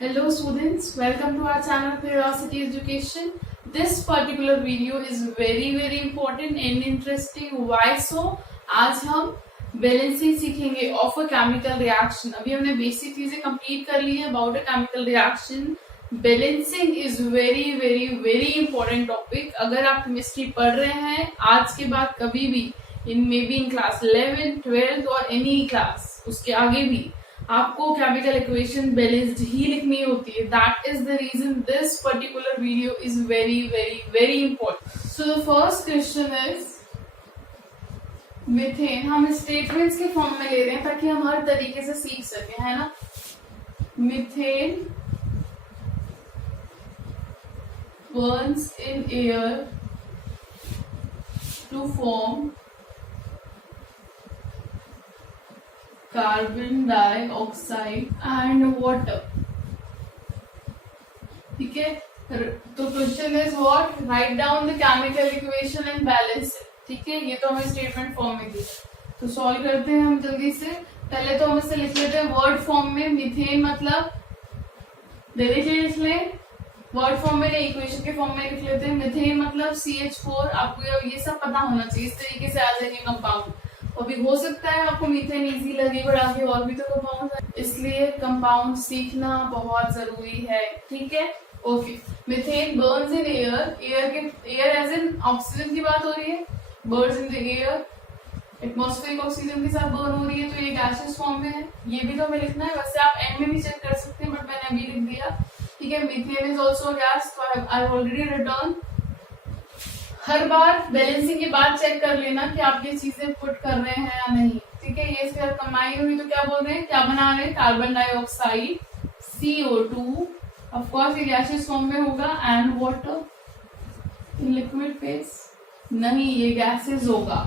Hello students, welcome to our channel Curiosity Education. This particular video is very important and interesting. Why so? आज हम balancing सीखेंगे of a chemical reaction. अभी हमने basic चीजें complete कर ली है about a chemical reaction. Balancing is very important topic. अगर आप केमिस्ट्री पढ़ रहे हैं आज के बाद कभी भी इन मे बी इन क्लास 11, 12 और एनी क्लास उसके आगे भी आपको केमिकल इक्वेशन बैलेंस्ड ही लिखनी होती है. That is the reason this particular video is very important. So the first question is methane. हम स्टेटमेंट्स के फॉर्म में ले रहे हैं ताकि हम हर तरीके से सीख सकें, है ना. Methane burns in air to form carbon dioxide and water. ठीक है, तो question is what? Write down the chemical equation and balance it. ठीक है, ये तो हमें स्टेटमेंट फॉर्म में दी. तो सॉल्व करते हैं हम जल्दी से. पहले तो हम इसे लिख लेते हैं वर्ड फॉर्म में. मीथेन मतलब डायरेक्टली लिख लें, वर्ड फॉर्म में नहीं इक्वेशन के फॉर्म में लिख लेते हैं. मीथेन मतलब CH4. आपको ये सब पता होना चाहिए. इस तरीके से आ जाएंगे कंपाउंड. अभी हो सकता है आपको मीथेन इजी लगे बट आगे और भी तो कंपाउंड है, इसलिए कंपाउंड सीखना बहुत जरूरी है. ठीक है, okay. Methane burns in air. Air as in oxygen की बात हो रही है. Burns in the air, atmospheric oxygen के साथ बर्न हो रही है, तो ये गैसेस फॉर्म में है. ये भी तो हमें लिखना है. वैसे आप एंड में भी चेक कर सकते हैं बट मैंने अभी लिख दिया. ठीक है, methane is also gas. I already return. Her bar balancing के बाद चेक कर लेना कि आप ये चीजें पुट कर रहे हैं या नहीं. ठीक है, ये इसके साथ कंबाइन हुई तो क्या बोल रहे हैं, क्या बना रहे हैं? Carbon dioxide CO2. Of course ये गैसेस फॉर्म में होगा. And water in liquid phase. नहीं, ये गैसेस होगा.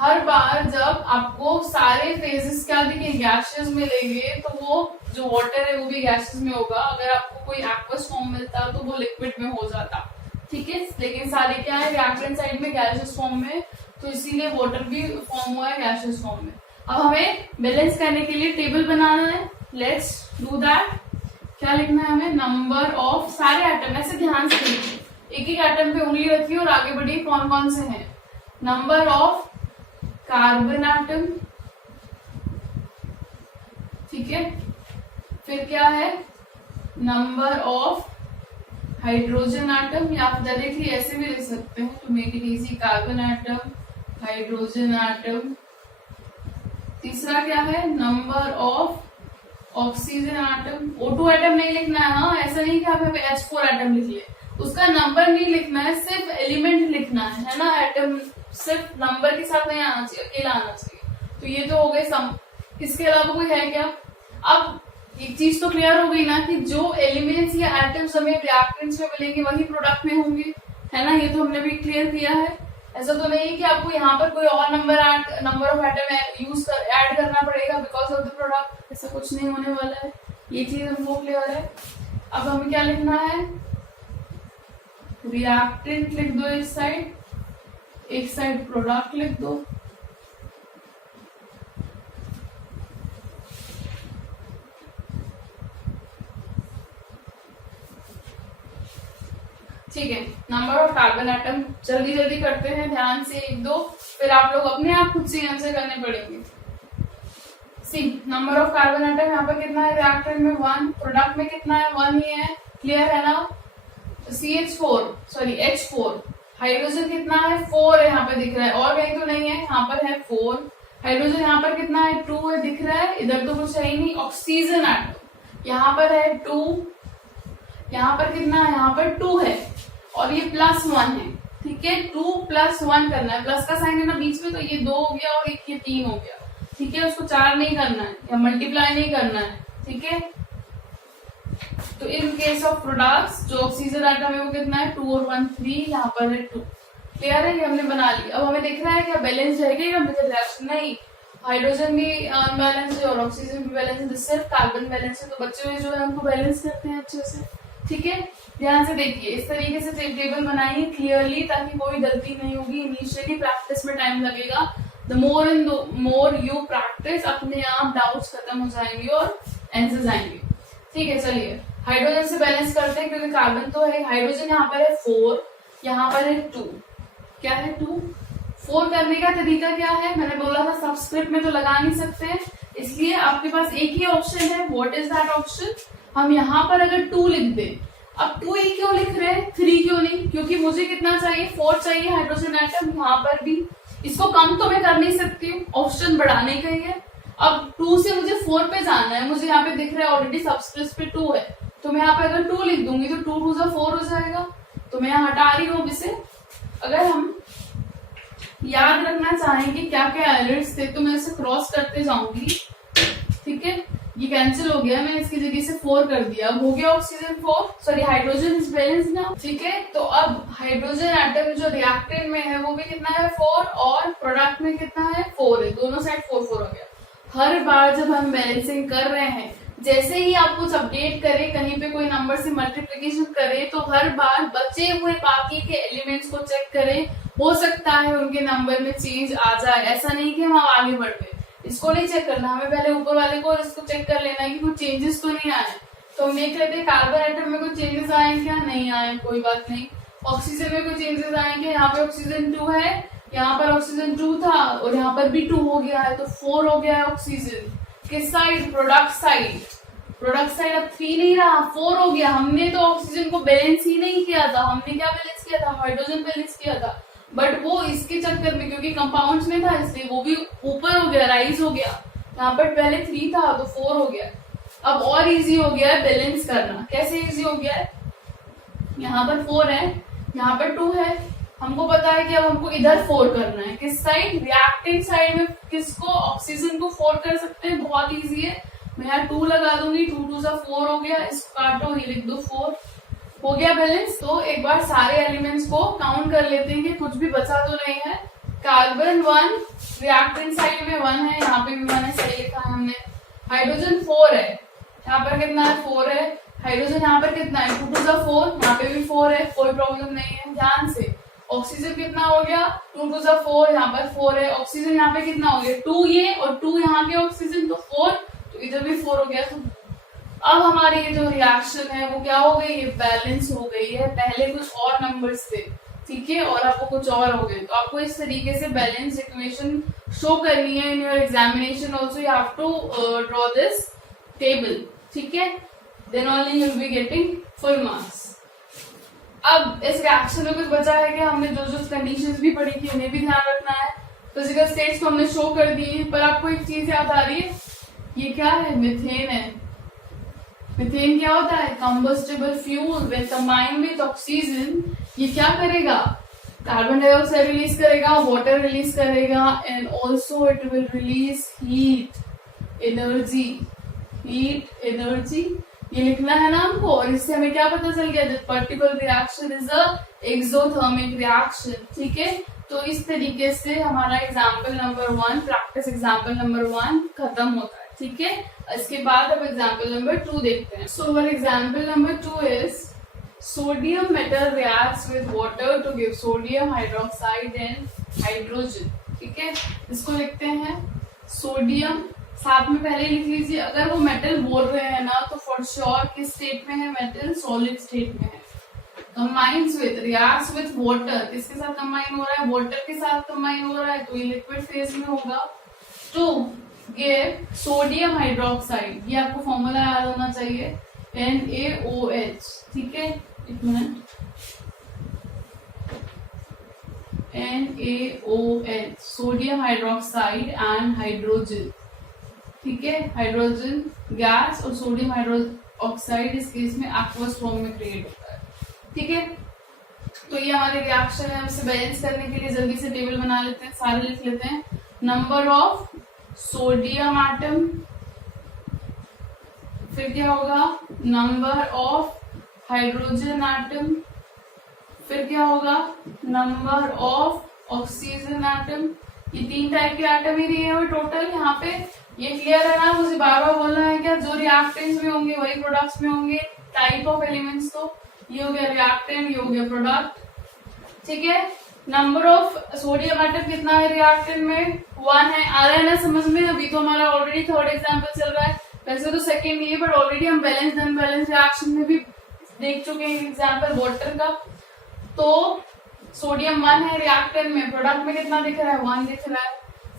हर बार जब आपको सारे फेजेस क्या दिखे गैसेस मिलेंगे तो वो जो वाटर है वो भी गैसेस में होगा. अगर आपको कोई एक्वस फॉर्म मिलता तो वो लिक्विड में हो जाता. ठीक है, लेकिन सारे क्या है रिएक्टेंट साइड में गैसेस फॉर्म में, तो इसीलिए वाटर भी फॉर्म हुआ है गैसेस फॉर्म में. अब हमें बैलेंस करने के लिए टेबल बनाना है. Let's do that. क्या लिखना है हमें? नंबर ऑफ सारे एटम. ऐसे ध्यान से लिखिए, एक एक एटम पे उंगली रखिए और आगे बढ़िए कौन कौन से हैं. Number of carbon atom. ठीक है, फिर क्या है? नंबर ऑफ हाइड्रोजन एटम, या आप डायरेक्टली ऐसे भी लिख सकते हैं to make it easy. Carbon atom, hydrogen atom. तीसरा क्या है? Number of oxygen atom. O2 atom नहीं लिखना है. हाँ, ऐसा नहीं कि आप H4 एटम लिख लिए, उसका नंबर नहीं लिखना है, सिर्फ एलिमेंट लिखना है ना. एटम सिर्फ नंबर के साथ नहीं आना चाहिए, अकेला आना चाहिए. तो ये तो हो गए सम. इसके अलावा कोई है क्या? अब एक चीज तो क्लियर हो गई ना कि जो एलिमेंट्स या एटम्स हमें रिएक्टेंट्स में मिलेंगे वही प्रोडक्ट में होंगे, है ना. ये तो हमने भी क्लियर किया है. ऐसा तो नहीं कि आपको यहाँ पर कोई और नंबर ऑफ एटम ऐड करना पड़ेगा बिकॉज ऑफ द प्रोडक्ट. ऐसा कुछ नहीं होने वाला है. ये चीज हमको क्लियर है. अब हमें क्या लिखना है? रिएक्टेंट लिख दो इस साइड, एक साइड प्रोडक्ट लिख दो. ठीक है, नंबर ऑफ कार्बन एटम जल्दी करते हैं, ध्यान से एक दो, फिर आप लोग अपने आप खुद से आंसर करने पड़ेंगे. C number of carbon atom यहाँ पर कितना है? रिएक्टेंट में 1, प्रोडक्ट में कितना है? 1 ही है. क्लियर है ना. H4. हाइड्रोजन कितना है? 4 है, यहाँ पे दिख रहा है. और कहीं तो नहीं है, यहाँ पर है 4. हाइड्रोजन यहाँ पर कितना है? 2 है, दिख रहा है. इधर तो कुछ है ही नहीं. ऑक्सीजन एटम यहाँ पर है 2. यहाँ पर कितना है? यहाँ पर 2 है और ये +1 है. ठीक है, 2 + 1 करना है. प्लस का साइन है ना बीच में, तो ये 2 हो गया और एक ये 3 हो गया. ठीक है, उसको 4 नहीं करना है या मल्टीप्लाई नहीं करना है. ठीक है, तो इन केस ऑफ प्रोडक्ट्स जो ऑक्सीजन एटम है वो कितना है? 2 और 1 3. यहाँ पर है 2. क्लियर है, ये हमने बना लिया. अब हमें देखना है क्या बैलेंस रहेगा रिएक्शन. नहीं, हाइड्रोजन भी अनबैलेंस है और ऑक्सीजन भी बैलेंस है. सिर्फ कार्बन बैलेंस है. तो बच्चे जो है हमको बैलेंस करते हैं अच्छे से. ठीक है, ध्यान से देखिए. इस तरीके से टेबल बनाइए क्लियरली ताकि कोई गलती नहीं होगी. इनिशियली प्रैक्टिस में टाइम लगेगा. द मोर यू प्रैक्टिस, अपने आप डाउट्स खत्म हो जाएंगे और आंसर्स आएंगे. ठीक है, चलिए हाइड्रोजन से बैलेंस करते हैं क्योंकि कार्बन तो है, हाइड्रोजन यहाँ पर है 4, यहाँ पर है 2, क्या है 2। 4 करने का तरीका क्या है, मैंने बोला था सबस्क्रिप्ट में तो लगा नहीं सकते हैं, इसलिए आपके पास एक ही ऑप्शन है। व्हाट इज दैट ऑप्शन, हम यहाँ पर अगर 2 लिख दें, अब 2 ही क्यों लिख रहे हैं, 3 क्यों नहीं, क्योंकि मुझे कितना चाहिए, 4 चाहिए हाइड्रोजन एटम, यहाँ पर भी इसको कम तो मैं कर नहीं सकती हूँ, ऑप्शन बढ़ाने का ही है। अब 2 से मुझे 4 पे जाना है, मुझे यहाँ पे दिख रहा है ऑलरेडी सबस्क्रिप्ट पे 2 है, तो मैं यहाँ पे अगर 2 लिख दूंगी तो 2 2 4 हो जाएगा, तो मैं यहाँ हटा रही हूँ इसे। अगर हम याद रखना चाहेंगे क्या क्या एलिमेंट्स थे तो मैं इसे क्रॉस करते जाऊंगी, ठीक है। ये कैंसिल हो गया, मैंने इसकी जगह से 4 कर दिया, अब हो गया oxygen 4, sorry hydrogen is balance ना, ठीक है। तो अब हाइड्रोजन एटम जो रिएक्टेंट में है वो भी कितना है 4, और प्रोडक्ट में कितना है 4 है, दोनों साइड 4 4 हो गया। हर बार जब हम बैलेंसिंग कर रहे हैं, जैसे ही आप कुछ अपडेट करें, कहीं पे कोई नंबर से मल्टीप्लिकेशन करें, तो हर बार बचे हुए बाकी के एलिमेंट्स को चेक करें, हो सकता है उनके नंबर में चेंज आ जाए, ऐसा नहीं कि हम आगे बढ़ गए, इसको नहीं चेक करना, हमें पहले ऊपर वाले को और इसको चेक कर लेना है कि कोई चेंजेस तो नहीं आए। तो हम देख लेते हैं कार्बन एटम में कोई चेंजेस आए क्या, नहीं आए, कोई बात नहीं। ऑक्सीजन में कोई चेंजेस आएंगे, यहाँ पे ऑक्सीजन 2 है, यहाँ पर ऑक्सीजन 2 था और यहाँ पर भी 2 हो गया है, तो 4 हो गया है ऑक्सीजन। किस side, product side, product side अब 3 नहीं रहा, 4 हो गया। हमने तो ऑक्सीजन को बैलेंस ही नहीं किया था, हमने क्या बैलेंस किया था, हाइड्रोजन बैलेंस किया था, बट वो इसके चक्कर में क्योंकि कंपाउंड्स में था इसलिए वो भी ऊपर हो गया, राइज हो गया। यहाँ पर पहले 3 था तो 4 हो गया। अब और इजी हो गया है बैलेंस करना, कैसे इजी हो गया है, यहाँ पर 4 है, यहाँ पर 2 है, हमको पता है कि अब हमको इधर 4 करना है, किस साइड, रिएक्टेंट साइड में किसको, ऑक्सीजन को 4 कर सकते हैं, बहुत इजी है। मैं यहाँ 2 लगा दूंगी, 2 2 4 हो गया, इसको काटो, ये लिख दो 4, हो गया बैलेंस। तो एक बार सारे एलिमेंट्स को काउंट कर लेते हैं कि कुछ भी बचा तो नहीं है। कार्बन 1 रिएक्टेंट साइड में 1 है, यहाँ पे भी 1 है, सही लिखा है हमने। हाइड्रोजन 4 है, यहाँ पर कितना है 4 है। हाइड्रोजन यहाँ पर कितना है 2 2 4, यहाँ पे भी 4 है, कोई प्रॉब्लम नहीं है, ध्यान से। ऑक्सीजन कितना हो गया 2 2 4, यहाँ पर 4 है। ऑक्सीजन यहाँ पे कितना हो गया 2 ये और 2 यहाँ के ऑक्सीजन, तो 4, तो इधर भी 4 हो गया। तो अब हमारी ये जो रिएक्शन है वो क्या हो गई, ये बैलेंस हो गई है। पहले कुछ और नंबर्स थे, ठीक है, और आपको कुछ और हो गए, तो आपको इस तरीके से बैलेंस इक्वेशन शो करनी है in your examination. Also you have to draw this table, ठीक है, then only you will be getting full marks. अब इस रिएक्शन में कुछ बचा है कि हमने जो जो कंडीशंस भी पढ़ी थी उन्हें भी ध्यान रखना है। फिजिकल स्टेट्स तो हमने शो कर दी, पर आपको एक चीज याद आ रही है, ये क्या है, मिथेन है। मिथेन क्या होता है, combustible fuel when combined with oxygen. ये क्या करेगा, कार्बन डाइऑक्साइड रिलीज करेगा, वाटर रिलीज करेगा, and also it will release heat energy, heat energy, ये लिखना है ना हमको। और इससे हमें क्या पता चल गया, this particular reaction is a exothermic reaction, ठीक है। तो इस तरीके से हमारा example number 1, practice example number 1 खत्म होता है, ठीक है। इसके बाद अब एग्जाम्पल नंबर 2 देखते हैं। So our example number 2 is sodium metal reacts with water to give sodium hydroxide and hydrogen, ठीक है। इसको लिखते हैं सोडियम, साथ में पहले लिख लीजिए, अगर वो मेटल बोल रहे हैं ना तो फॉर श्योर किस स्टेट में है, मेटल सॉलिड स्टेट में है। Combines with, reacts with water, किसके साथ कंबाइन हो रहा है, वाटर के साथ कंबाइन हो रहा है, तो ये लिक्विड फेज में होगा। टू गिव सोडियम हाइड्रोक्साइड, ये आपको फॉर्मूला याद होना चाहिए, NaOH, ठीक है, एक minute, NaOH, sodium hydroxide and hydrogen, ठीक है, हाइड्रोजन गैस और सोडियम हाइड्रोक्साइड इस केस में एक्वस फॉर्म में क्रिएट होता है, ठीक है। तो ये हमारे रिएक्शन है, हम इसे बैलेंस करने के लिए जल्दी से टेबल बना लेते हैं, सारे लिख लेते हैं। नंबर ऑफ सोडियम एटम, फिर क्या होगा नंबर ऑफ हाइड्रोजन एटम, फिर क्या होगा नंबर ऑफ ऑक्सीजन एटम। ये 3 टाइप के एटम ही दिए हुए टोटल यहाँ पे, ये क्लियर है ना, मुझे बार बार बोलना है क्या, जो रिएक्टेंट्स में होंगे वही प्रोडक्ट्स में होंगे, टाइप ऑफ एलिमेंट्स। तो ये हो गया रिएक्टेंट, ये हो गया प्रोडक्ट, ठीक है। नंबर ऑफ सोडियम एटम कितना है रिएक्टेंट में, 1 है। आ रहा है ना समझ में, अभी तो हमारा ऑलरेडी थर्ड एग्जांपल चल रहा है, वैसे तो सेकेंड ये, बट ऑलरेडी हम बैलेंस अनबैलेंस रिएक्शन में भी देख चुके हैं एग्जाम्पल वाटर का। तो सोडियम 1 है रिएक्टेंट में, प्रोडक्ट में कितना दिख रहा है 1 दिख रहा है।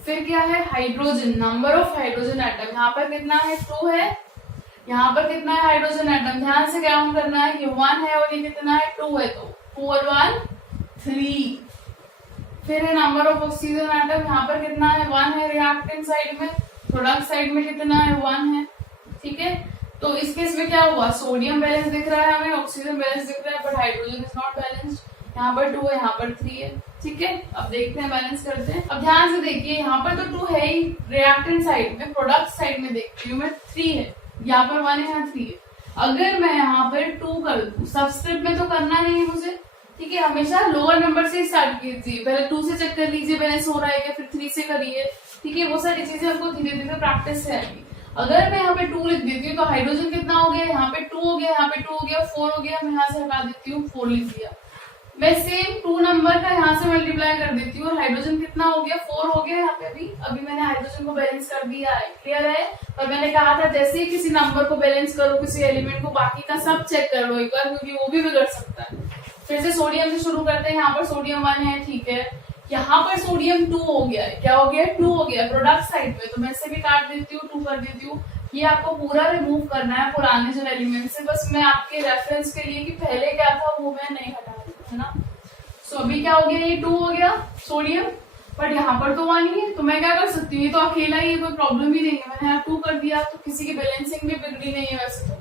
फिर क्या है hydrogen, number of hydrogen atom, यहाँ पर कितना है 2 है, यहाँ पर कितना है हाइड्रोजन एटम, ध्यान से काउंट करना है, ये 1 है और ये कितना है 2 है, तो 4 1 3। फिर है नंबर ऑफ ऑक्सीजन एटम, यहाँ पर कितना है 1 है रिएक्टेंट साइड में, प्रोडक्ट साइड में कितना है 1 है, ठीक है। तो इस केस में क्या हुआ, सोडियम बैलेंस दिख रहा है हमें, ऑक्सीजन बैलेंस दिख रहा है, but hydrogen is not balanced. यहाँ पर 2 है, यहाँ पर 3 है, ठीक है। अब देखते हैं बैलेंस करते हैं। अब ध्यान से देखिए, यहाँ पर तो 2 है ही रिएक्टेंट साइड में, प्रोडक्ट साइड में देखती हूँ मैं 3 है, यहाँ पर 1 है, यहाँ 3 है। अगर मैं यहाँ पर 2 कर दूं, सबस्क्रिप्ट में तो करना नहीं है मुझे, ठीक है। हमेशा लोअर नंबर से स्टार्ट कीजिए, पहले 2 से चेक कर लीजिए बैलेंस हो रहा है क्या, फिर 3 से करिए, ठीक है। वो सारी चीजें हमको धीरे धीरे प्रैक्टिस से आएगी। अगर मैं यहाँ पे 2 लिख देती हूँ तो हाइड्रोजन कितना हो गया, यहाँ पे 2 हो गया, यहाँ पे 2 हो गया, 4 हो गया, मैं यहाँ से हटा देती हूँ 4 लिख दिया। मैं सेम 2 नंबर का यहाँ से मल्टीप्लाई कर देती हूँ और हाइड्रोजन कितना हो गया 4 हो गया यहाँ पे। अभी मैंने हाइड्रोजन को बैलेंस कर दिया है, क्लियर है। और मैंने कहा था जैसे ही किसी नंबर को बैलेंस करो, किसी एलिमेंट को, बाकी का सब चेक कर लो एक बार, क्योंकि वो भी बिगड़ सकता है। फिर से सोडियम से शुरू करते हैं, यहाँ पर सोडियम 1 है, ठीक है। यहाँ पर सोडियम 2 हो गया है, क्या हो गया 2 हो गया प्रोडक्ट साइड में, तो मैं इसे भी काट देती हूँ, 2 कर देती हूँ। ये आपको पूरा रिमूव करना है पुराने जो एलिमेंट से, बस मैं आपके रेफरेंस के लिए कि पहले क्या था वो मैं नहीं हटा रही, है ना। सो अभी क्या हो गया, ये 2 हो गया सोडियम, बट यहाँ पर तो 1 ही है, तो मैं क्या कर सकती हूँ, ये तो अकेला ही, कोई प्रॉब्लम ही नहीं है, मैंने यहाँ 2 कर दिया, तो किसी की बैलेंसिंग भी बिगड़ी नहीं है वैसे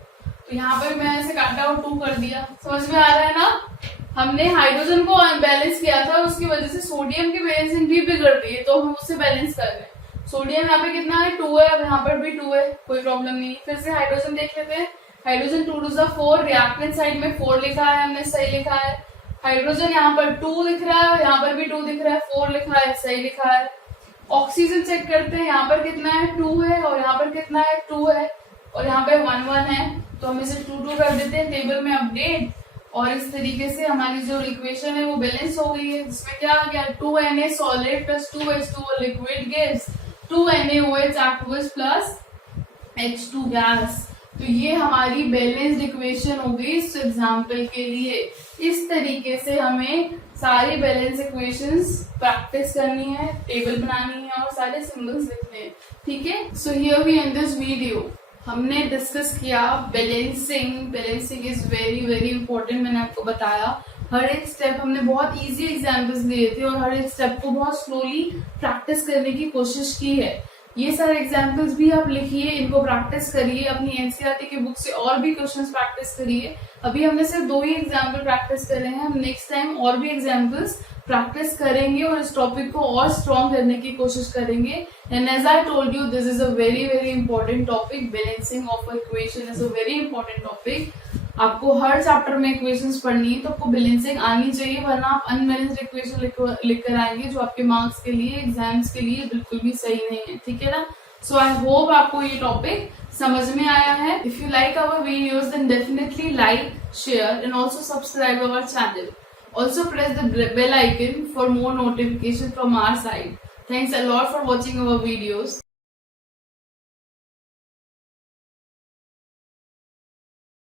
तो यहाँ पर मैं ऐसे काटा और 2 कर दिया। समझ में आ रहा है ना। हमने हाइड्रोजन को बैलेंस किया था, उसकी वजह से सोडियम की बैलेंसिंग भी बिगड़ रही है, तो हम उससे बैलेंस कर रहे हैं। सोडियम यहाँ पे कितना है 2 है, अब यहाँ पर भी 2 है, कोई प्रॉब्लम नहीं। फिर से हाइड्रोजन देख लेते हैं, हाइड्रोजन 2 टू 4, रिएक्टेंट साइड में 4 लिखा है हमने, सही लिखा है। हाइड्रोजन यहाँ पर 2 लिख रहा है, यहाँ पर भी 2 दिख रहा है, 4 लिखा है, सही लिखा है। ऑक्सीजन चेक करते हैं, यहाँ पर कितना है 2 है, और यहाँ पर कितना है 2 है, और यहाँ पे 1 1 है, तो हम इसे 2 2 कर देते हैं टेबल में अपडेट। और इस तरीके से हमारी जो इक्वेशन है वो बैलेंस हो गई है, जिसमें क्या आ गया 2Na solid plus 2H2 liquid gives 2NaOH aqueous plus H2 gas. तो ये हमारी बैलेंस्ड इक्वेशन हो गई इस एग्जाम्पल के लिए। इस तरीके से हमें सारी बैलेंस इक्वेशंस प्रैक्टिस करनी है, टेबल बनानी है और सारे सिंबल्स लिखने हैं, ठीक है। So here we end this video. हमने डिस्कस किया balancing. Balancing is very very important, मैंने आपको बताया। हर एक स्टेप हमने बहुत इजी एग्जाम्पल्स लिए थे और हर एक स्टेप को बहुत स्लोली प्रैक्टिस करने की कोशिश की है। ये सारे एग्जाम्पल्स भी आप लिखिए, इनको प्रैक्टिस करिए, अपनी एनसीईआरटी की बुक से और भी क्वेश्चंस प्रैक्टिस करिए। अभी हमने सिर्फ 2 ही एग्जाम्पल प्रैक्टिस करे हैं, हम नेक्स्ट टाइम और भी एग्जाम्पल्स प्रैक्टिस करेंगे और इस टॉपिक को और स्ट्रॉन्ग करने की कोशिश करेंगे। And as I told you, this is a very very important topic. Balancing of equation is a very important topic. आपको हर चैप्टर में इक्वेशंस पढ़नी है तो आपको बैलेंसिंग आनी चाहिए, वरना आप अनबैलेंस्ड इक्वेशन लिख कर आएंगे जो आपके मार्क्स के लिए, एग्जाम्स के लिए बिल्कुल भी सही नहीं है, ठीक है ना। सो आई होप आपको ये टॉपिक समझ में आया है। If you like our videos then definitely like, share and also subscribe our channel. Also press the bell icon for more notification from our side. Thanks a lot for watching our videos.